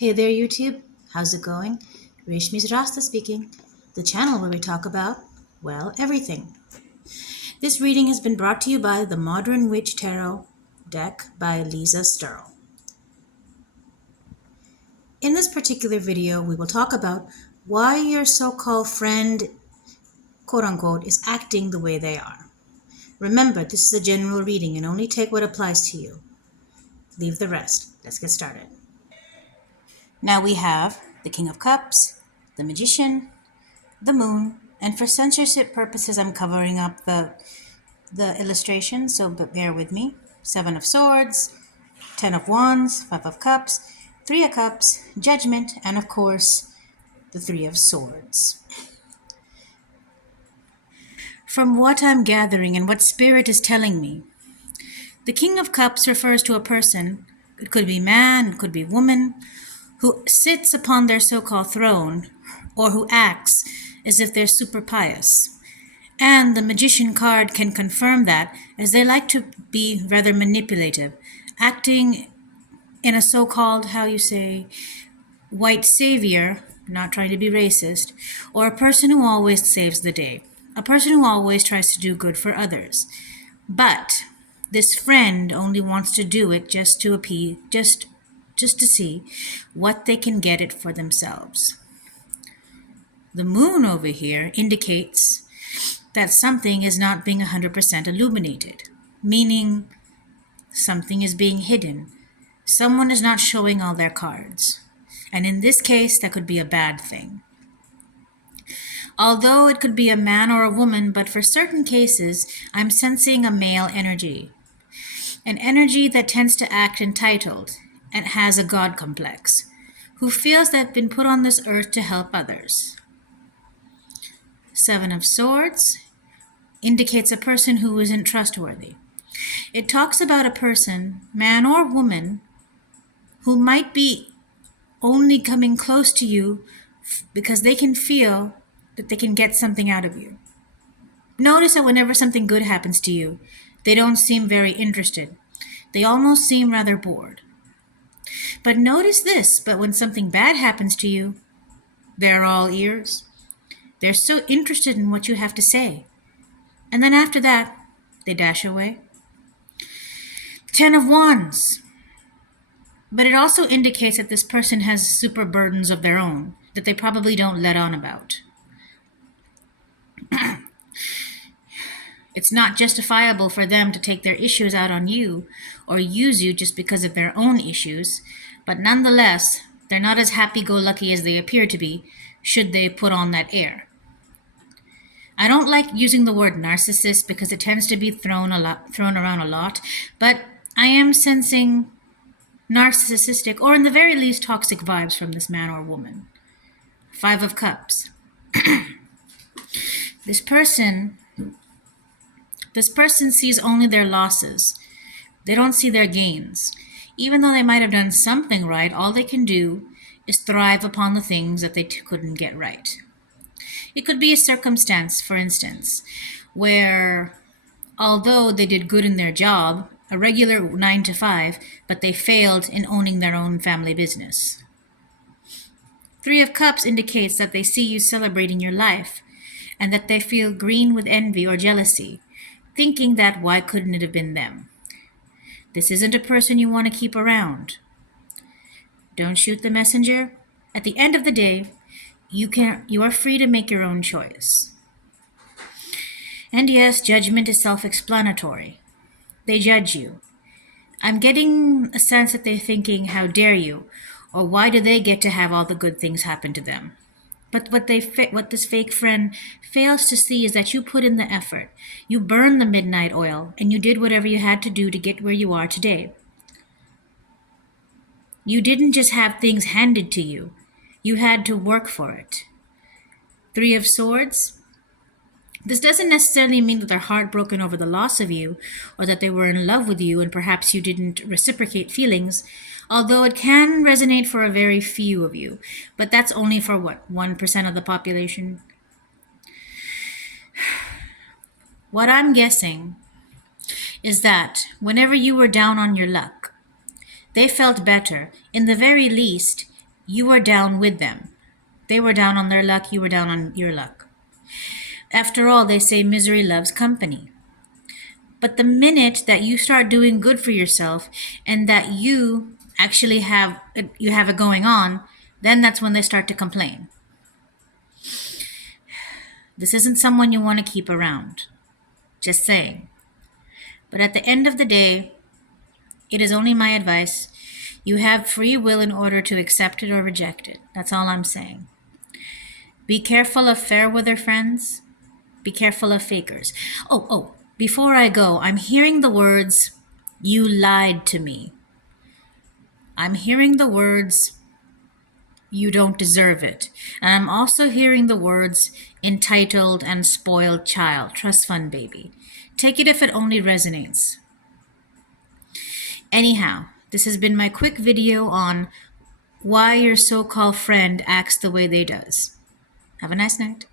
Hey there, YouTube. How's it going? Reshmi's Rasta speaking, the channel where we talk about, well, everything. This reading has been brought to you by the Modern Witch Tarot deck by Lisa Sterl. In this particular video, we will talk about why your so-called friend, quote unquote, is acting the way they are. Remember, this is a general reading and only take what applies to you. Leave the rest. Let's get started. Now we have the King of Cups, the Magician, the Moon, and for censorship purposes, I'm covering up the illustration, so bear with me. Seven of Swords, Ten of Wands, Five of Cups, Three of Cups, Judgment, and of course, the Three of Swords. From what I'm gathering and what Spirit is telling me, the King of Cups refers to a person, it could be man, it could be woman, who sits upon their so-called throne, or who acts as if they're super pious. And the Magician card can confirm that, as they like to be rather manipulative, acting in a so-called, white savior, not trying to be racist, or a person who always saves the day, a person who always tries to do good for others. But this friend only wants to do it just to appease, just to see what they can get it for themselves. The Moon over here indicates that something is not being 100% illuminated, meaning something is being hidden. Someone is not showing all their cards. And in this case, that could be a bad thing. Although it could be a man or a woman, but for certain cases, I'm sensing a male energy. An energy that tends to act entitled and has a God complex, who feels they've been put on this earth to help others. Seven of Swords indicates a person who isn't trustworthy. It talks about a person, man or woman, who might be only coming close to you because they can feel that they can get something out of you. Notice that whenever something good happens to you, they don't seem very interested. They almost seem rather bored. But notice this, but when something bad happens to you, they're all ears. They're so interested in what you have to say. And then after that, they dash away. Ten of Wands. But it also indicates that this person has super burdens of their own that they probably don't let on about. It's not justifiable for them to take their issues out on you or use you just because of their own issues, but nonetheless, they're not as happy-go-lucky as they appear to be should they put on that air. I don't like using the word narcissist because it tends to be thrown around a lot, but I am sensing narcissistic, or in the very least toxic vibes from this man or woman. Five of Cups. This person sees only their losses. They don't see their gains. Even though they might have done something right, all they can do is thrive upon the things that they couldn't get right. It could be a circumstance, for instance, where although they did good in their job, a regular 9 to 5, but they failed in owning their own family business. Three of Cups indicates that they see you celebrating your life and that they feel green with envy or jealousy, thinking that why couldn't it have been them? This isn't a person you want to keep around. Don't shoot the messenger. At the end of the day, you are free to make your own choice. And yes, judgment is self-explanatory. They judge you. I'm getting a sense that they're thinking, how dare you? Or why do they get to have all the good things happen to them? But what this fake friend fails to see is that you put in the effort. You burned the midnight oil, and you did whatever you had to do to get where you are today. You didn't just have things handed to you. You had to work for it. Three of Swords. This doesn't necessarily mean that they're heartbroken over the loss of you, or that they were in love with you and perhaps you didn't reciprocate feelings, although it can resonate for a very few of you. But that's only for 1% of the population? What I'm guessing is that whenever you were down on your luck, they felt better. In the very least, You were down with them. They were down on their luck, you were down on your luck. After all, they say misery loves company. But the minute that you start doing good for yourself and that you actually have it going on, then that's when they start to complain. This isn't someone you want to keep around. Just saying. But at the end of the day, it is only my advice. You have free will in order to accept it or reject it. That's all I'm saying. Be careful of fair weather friends. Be careful of fakers. Oh, before I go, I'm hearing the words, "You lied to me." I'm hearing the words, "You don't deserve it." And I'm also hearing the words, "entitled and spoiled child, trust fund baby." Take it if it only resonates. Anyhow, this has been my quick video on why your so-called friend acts the way they does. Have a nice night.